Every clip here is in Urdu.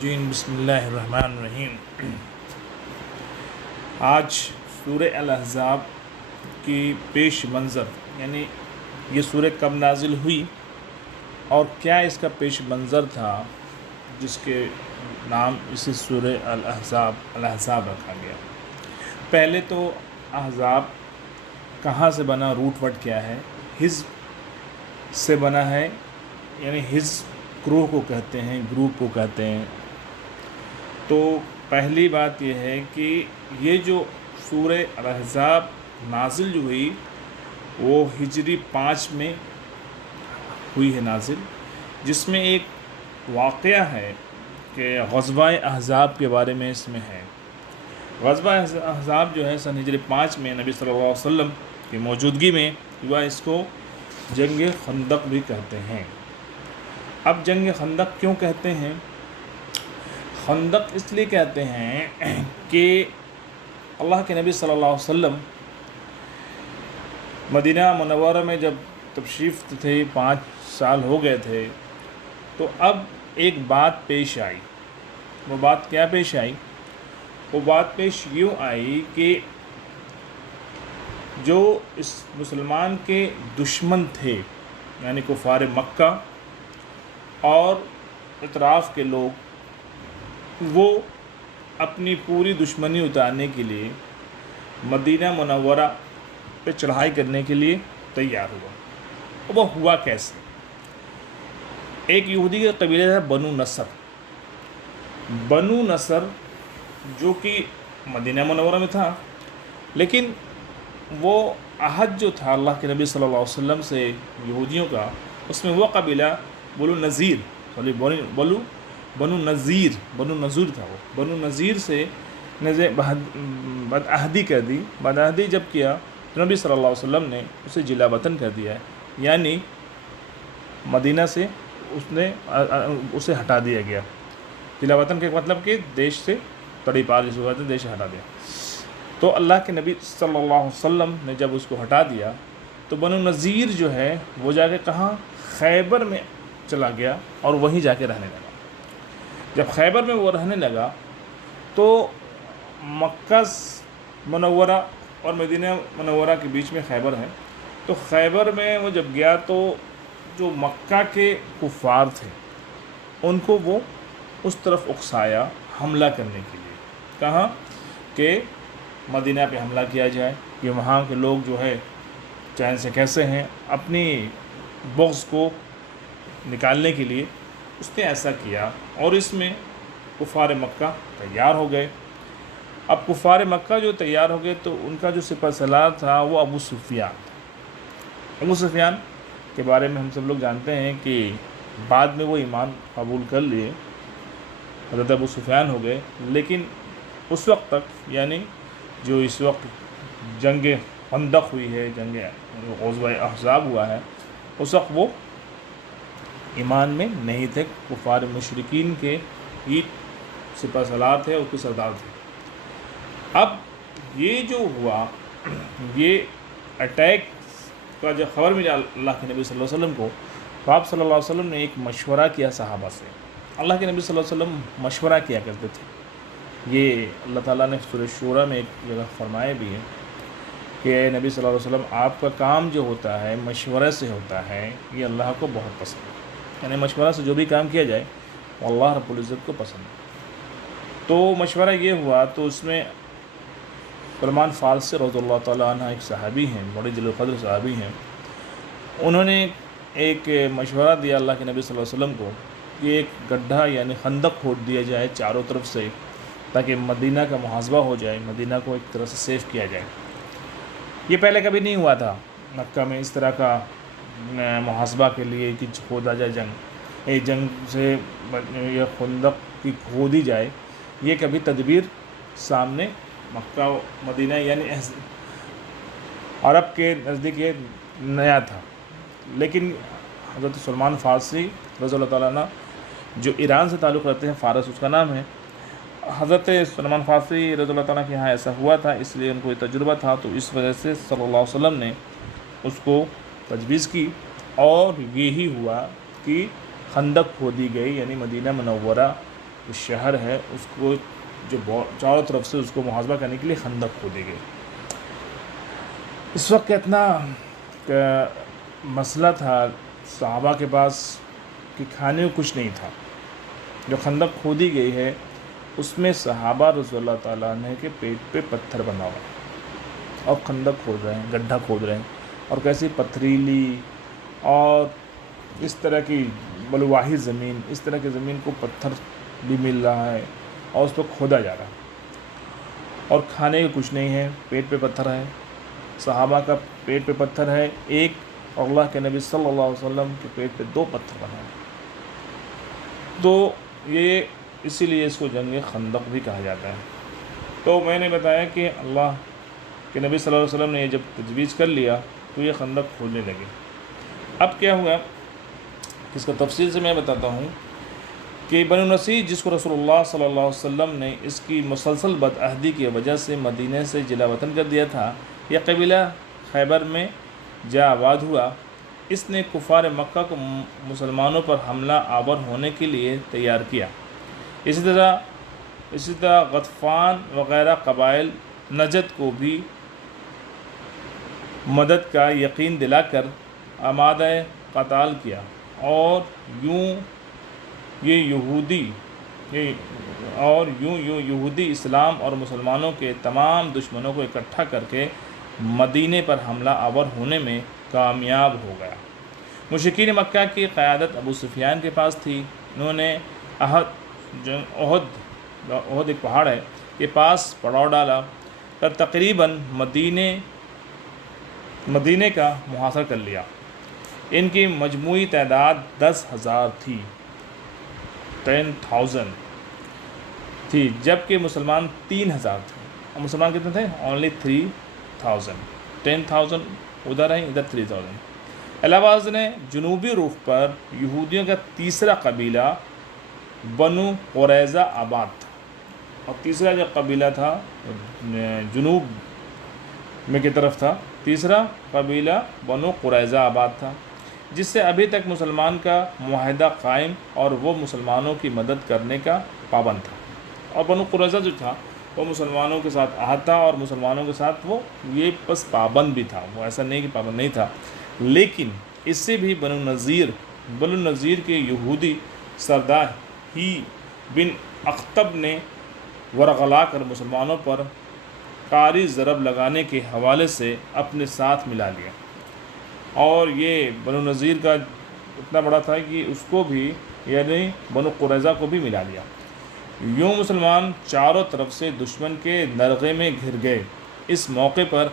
الرجیم بسم اللہ الرحمن الرحیم۔ آج سورہ الاحزاب کی پیش منظر یعنی یہ سورہ کب نازل ہوئی اور کیا اس کا پیش منظر تھا جس کے نام اسے سورہ الاحزاب رکھا گیا۔ پہلے تو احزاب کہاں سے بنا، روٹ ورڈ کیا ہے؟ حزب سے بنا ہے، یعنی حزب گروہ کو کہتے ہیں، گروپ کو کہتے ہیں۔ تو پہلی بات یہ ہے کہ یہ جو سورہ الاحزاب نازل جو ہوئی وہ ہجری 5 میں ہوئی ہے نازل، جس میں ایک واقعہ ہے کہ غزوہ احزاب کے بارے میں اس میں ہے۔ غزوہ احزاب جو ہے سن ہجری 5 میں نبی صلی اللہ علیہ وسلم کی موجودگی میں ہوا، اس کو جنگ خندق بھی کہتے ہیں۔ اب جنگ خندق کیوں کہتے ہیں؟ خندق اس لیے کہتے ہیں کہ اللہ کے نبی صلی اللہ علیہ وسلم مدینہ منورہ میں جب تشریف تھے، 5 سال ہو گئے تھے، تو اب ایک بات پیش آئی۔ وہ بات کیا پیش آئی؟ وہ بات پیش یوں آئی کہ جو اس مسلمان کے دشمن تھے یعنی کفار مکہ اور اطراف کے لوگ، وہ اپنی پوری دشمنی اتارنے کے لیے مدینہ منورہ پہ چڑھائی کرنے کے لیے تیار ہوا۔ وہ ہوا کیسے؟ ایک یہودی کا قبیلہ ہے بنو نصر۔ بنو نصر جو کہ مدینہ منورہ میں تھا، لیکن وہ عہد جو تھا اللہ کے نبی صلی اللہ علیہ وسلم سے یہودیوں کا، اس میں وہ قبیلہ بنو نذیر تھا۔ وہ بنو نذیر سے بدعہدی کر دی۔ بدعہدی جب کیا تو نبی صلی اللہ علیہ وسلم نے اسے جلا وطن کر دیا ہے، یعنی مدینہ سے اسے ہٹا دیا گیا۔ جلا وطن کے مطلب کہ دیش سے تڑی پار، جس کو دیش سے ہٹا دیا۔ تو اللہ کے نبی صلی اللہ علیہ وسلم نے جب اس کو ہٹا دیا تو بنو نذیر جو ہے وہ جا کے کہاں؟ خیبر میں چلا گیا اور وہیں جا کے رہنے لگا۔ جب خیبر میں وہ رہنے لگا تو مکہ منورہ اور مدینہ منورہ کے بیچ میں خیبر ہے، تو خیبر میں وہ جب گیا تو جو مکہ کے کفار تھے ان کو وہ اس طرف اکسایا حملہ کرنے کے لیے۔ کہاں؟ کہ مدینہ پہ حملہ کیا جائے، کہ وہاں کے لوگ جو ہے چین سے کیسے ہیں، اپنی بغض کو نکالنے کے لیے اس نے ایسا کیا، اور اس میں کفار مکہ تیار ہو گئے۔ اب کفار مکہ جو تیار ہو گئے تو ان کا جو سپہ سالار تھا وہ ابو سفیان کے بارے میں ہم سب لوگ جانتے ہیں کہ بعد میں وہ ایمان قبول کر لیے، حضرت ابو سفیان ہو گئے، لیکن اس وقت تک یعنی جو اس وقت جنگ خندق ہوئی ہے، جنگ غزوہ احزاب ہوا ہے، اس وقت وہ ایمان میں نہیں تھے، کفار مشرکین کے ہی سپہ سالار تھے اور اس کے سردار تھے۔ اب یہ جو ہوا، یہ اٹیک کا جب خبر ملا اللہ کے نبی صلی اللہ علیہ وسلم کو، تو آپ صلی اللہ علیہ وسلم نے ایک مشورہ کیا صحابہ سے۔ اللہ کے نبی صلی اللہ علیہ وسلم مشورہ کیا کرتے تھے، یہ اللہ تعالیٰ نے سورہ شورى میں ایک جگہ فرمایا بھی ہے کہ اے نبی صلی اللہ علیہ وسلم، آپ کا کام جو ہوتا ہے مشورہ سے ہوتا ہے، یہ اللہ کو بہت پسند ہے، یعنی مشورہ سے جو بھی کام کیا جائے وہ اللہ رب العزت کو پسند ہے۔ تو مشورہ یہ ہوا، تو اس میں سلمان فارسی رضی اللہ تعالیٰ عنہ ایک صحابی ہیں، بڑے جلیل القدر صحابی ہیں، انہوں نے ایک مشورہ دیا اللہ کے نبی صلی اللہ علیہ وسلم کو کہ ایک گڈھا یعنی خندق کھود دیا جائے چاروں طرف سے، تاکہ مدینہ کا محاصرہ ہو جائے، مدینہ کو ایک طرح سے سیف کیا جائے۔ یہ پہلے کبھی نہیں ہوا تھا مکہ میں اس طرح کا محاصرہ کے لیے کہ کھودا جائے جنگ سے یا خندق کی کھودی جائے، یہ کبھی تدبیر سامنے مکہ مدینہ یعنی عرب کے نزدیک یہ نیا تھا۔ لیکن حضرت سلمان فارسی رضی اللہ تعالیٰ عنہ جو ایران سے تعلق رکھتے ہیں، فارس اس کا نام ہے، حضرت سلمان فارسی رضی اللہ تعالیٰ کے یہاں ایسا ہوا تھا، اس لیے ان کو یہ تجربہ تھا، تو اس وجہ سے صلی اللہ علیہ وسلم نے اس کو تجویز کی، اور یہی ہوا کہ خندق کھودی گئی، یعنی مدینہ منورہ جو شہر ہے اس کو جو چاروں طرف سے اس کو محاصرہ کرنے کے لیے خندق کھودے گئے۔ اس وقت اتنا مسئلہ تھا صحابہ کے پاس کہ کھانے کو کچھ نہیں تھا۔ جو خندق کھودی گئی ہے اس میں صحابہ رضی اللہ تعالیٰ عنہ کے پیٹ پہ پتھر بنا ہوا اور خندق کھود رہے ہیں، گڈھا کھود رہے ہیں، اور کیسی پتھریلی اور اس طرح کی بلواہی زمین، اس طرح کی زمین کو پتھر بھی مل رہا ہے اور اس پہ کھودا جا رہا ہے، اور کھانے کو کچھ نہیں ہے، پیٹ پہ پتھر ہے، صحابہ کا پیٹ پہ پتھر ہے ایک، اور اللہ کے نبی صلی اللہ علیہ وسلم کے پیٹ پہ 2 پتھر بنا ہے۔ تو یہ اسی لیے اس کو جنگ خندق بھی کہا جاتا ہے۔ تو میں نے بتایا کہ اللہ کہ نبی صلی اللہ علیہ وسلم نے یہ جب تجویز کر لیا تو یہ خندق کھودنے لگے۔ اب کیا ہوا، اس کا تفصیل سے میں بتاتا ہوں کہ بنو نصیر جس کو رسول اللہ صلی اللہ علیہ وسلم نے اس کی مسلسل بدعہدی کی وجہ سے مدینہ سے جلا وطن کر دیا تھا، یہ قبیلہ خیبر میں جا آباد ہوا۔ اس نے کفار مکہ کو مسلمانوں پر حملہ آور ہونے کے لیے تیار کیا۔ اسی طرح غطفان وغیرہ قبائل نجد کو بھی مدد کا یقین دلا کر آمادہ قتال کیا، اور یوں یہودی اسلام اور مسلمانوں کے تمام دشمنوں کو اکٹھا کر کے مدینے پر حملہ آور ہونے میں کامیاب ہو گیا۔ مشرکین مکہ کی قیادت ابو سفیان کے پاس تھی۔ انہوں نے احد ایک پہاڑ ہے کے پاس پڑاؤ ڈالا کر تقریباً مدینے کا محاصرہ کر لیا۔ ان کی مجموعی تعداد 10,000 تھی، 10,000 تھی، جبکہ مسلمان 3,000 تھے۔ اور مسلمان کتنے تھے؟ اونلی 3,000۔ 10,000 ادھر ہیں، ادھر 3,000۔ الہباز نے جنوبی رخ پر یہودیوں کا تیسرا قبیلہ بنو قریظہ آباد تھا، اور تیسرا جو قبیلہ تھا جنوب میں کی طرف تھا، تیسرا قبیلہ بنو قریظہ آباد تھا، جس سے ابھی تک مسلمان کا معاہدہ قائم اور وہ مسلمانوں کی مدد کرنے کا پابند تھا۔ اور بنو قریظہ جو تھا وہ مسلمانوں کے ساتھ عہد تھا، اور مسلمانوں کے ساتھ وہ یہ بس پابند بھی تھا، وہ ایسا نہیں کہ پابند نہیں تھا۔ لیکن اس سے بھی بنو نذیر کے یہودی سردار ہی بن اخطب نے ورغلا کر مسلمانوں پر قاری ضرب لگانے کے حوالے سے اپنے ساتھ ملا لیا، اور یہ بنو نذیر کا اتنا بڑا تھا کہ اس کو بھی یعنی بنو قریظہ کو بھی ملا لیا۔ یوں مسلمان چاروں طرف سے دشمن کے نرغے میں گھر گئے۔ اس موقع پر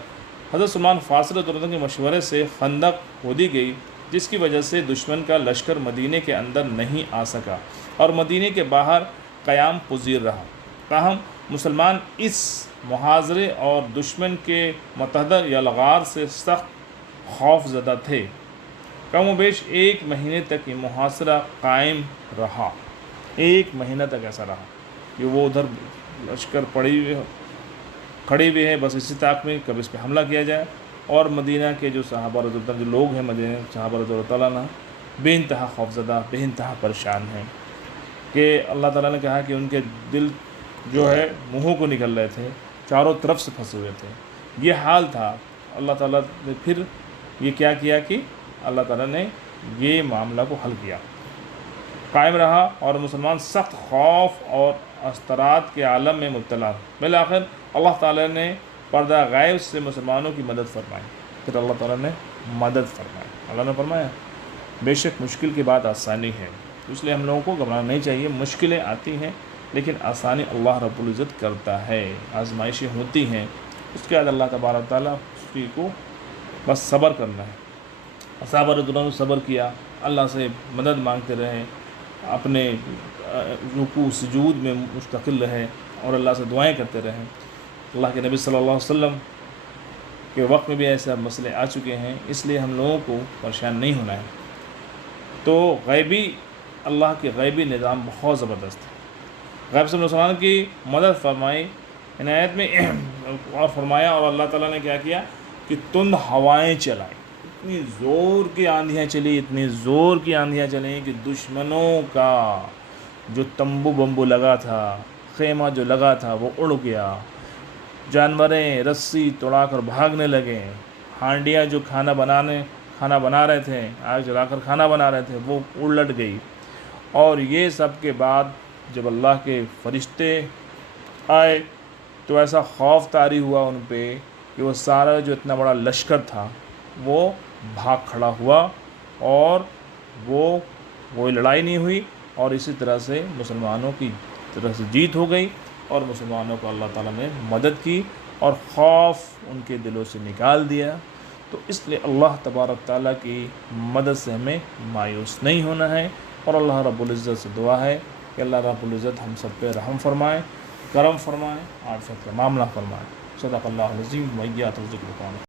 حضرت سلمان فارسی رضی اللہ عنہ کے مشورے سے خندق کھودی گئی، جس کی وجہ سے دشمن کا لشکر مدینے کے اندر نہیں آ سکا اور مدینے کے باہر قیام پذیر رہا۔ تاہم مسلمان اس محاصرے اور دشمن کے متحدہ یلغار سے سخت خوف زدہ تھے۔ کم و بیش 1 مہینے تک یہ محاصرہ قائم رہا۔ 1 مہینہ تک ایسا رہا کہ وہ ادھر لشکر کھڑی ہوئی ہے، بس اسی طاق میں کب اس پہ حملہ کیا جائے، اور مدینہ کے جو صحابہ رضی اللہ عنہ جو لوگ ہیں، مدینہ صحابہ رضی اللہ تعالیٰ عنہ بے انتہا خوفزدہ، بے انتہا پریشان ہیں کہ اللہ تعالیٰ نے کہا کہ ان کے دل جو ہے منہوں کو نکل رہے تھے، چاروں طرف سے پھنسے ہوئے تھے۔ یہ حال تھا۔ اللہ تعالیٰ نے پھر یہ کیا کیا کہ اللہ تعالیٰ نے یہ معاملہ کو حل کیا، قائم رہا، اور مسلمان سخت خوف اور اضطراب کے عالم میں مبتلا۔ بالآخر اللہ تعالیٰ نے پردہ غیب سے مسلمانوں کی مدد فرمائی۔ پھر اللہ تعالیٰ نے مدد فرمائی۔ اللہ نے فرمایا بے شک مشکل کے بعد آسانی ہے، اس لیے ہم لوگوں کو گھبرانا نہیں چاہیے۔ مشکلیں آتی ہیں لیکن آسانی اللہ رب العزت کرتا ہے، آزمائشیں ہوتی ہیں، اس کے بعد اللہ تبارک تعالیٰ اس کو بس صبر کرنا ہے۔ صحابہ رضی اللہ عنہ صبر کیا، اللہ سے مدد مانگتے رہے، اپنے رکوع سجود میں مستقل رہے، اور اللہ سے دعائیں کرتے رہے۔ اللہ کے نبی صلی اللہ علیہ وسلم کے وقت میں بھی ایسے مسئلے آ چکے ہیں، اس لیے ہم لوگوں کو پریشان نہیں ہونا ہے۔ تو اللہ کے غیبی نظام بہت زبردست ہے۔ غیب سے مسلمان کی مدد فرمائی عنایت میں اور فرمایا، اور اللہ تعالیٰ نے کیا کیا کہ تند ہوائیں چلائیں، اتنی زور کی آندھیاں چلی، اتنی زور کی آندھیاں چلیں کہ دشمنوں کا جو تمبو بمبو لگا تھا، خیمہ جو لگا تھا وہ اڑ گیا، جانوریں رسی توڑا کر بھاگنے لگے، ہانڈیاں جو کھانا بنا رہے تھے، آگ جلا کر کھانا بنا رہے تھے، وہ الٹ گئی۔ اور یہ سب کے بعد جب اللہ کے فرشتے آئے تو ایسا خوف طاری ہوا ان پہ کہ وہ سارا جو اتنا بڑا لشکر تھا وہ بھاگ کھڑا ہوا، اور وہ لڑائی نہیں ہوئی، اور اسی طرح سے مسلمانوں کی طرف سے جیت ہو گئی، اور مسلمانوں کو اللہ تعالیٰ نے مدد کی اور خوف ان کے دلوں سے نکال دیا۔ تو اس لیے اللہ تبارک تعالیٰ کی مدد سے ہمیں مایوس نہیں ہونا ہے، اور اللہ رب العزت سے دعا ہے کہ اللہ رب العزت ہم سب پہ رحم فرمائے، کرم فرمائے، عافیت کا معاملہ فرمائے۔ صدق اللہ العظیم و ایاۃ الذکر۔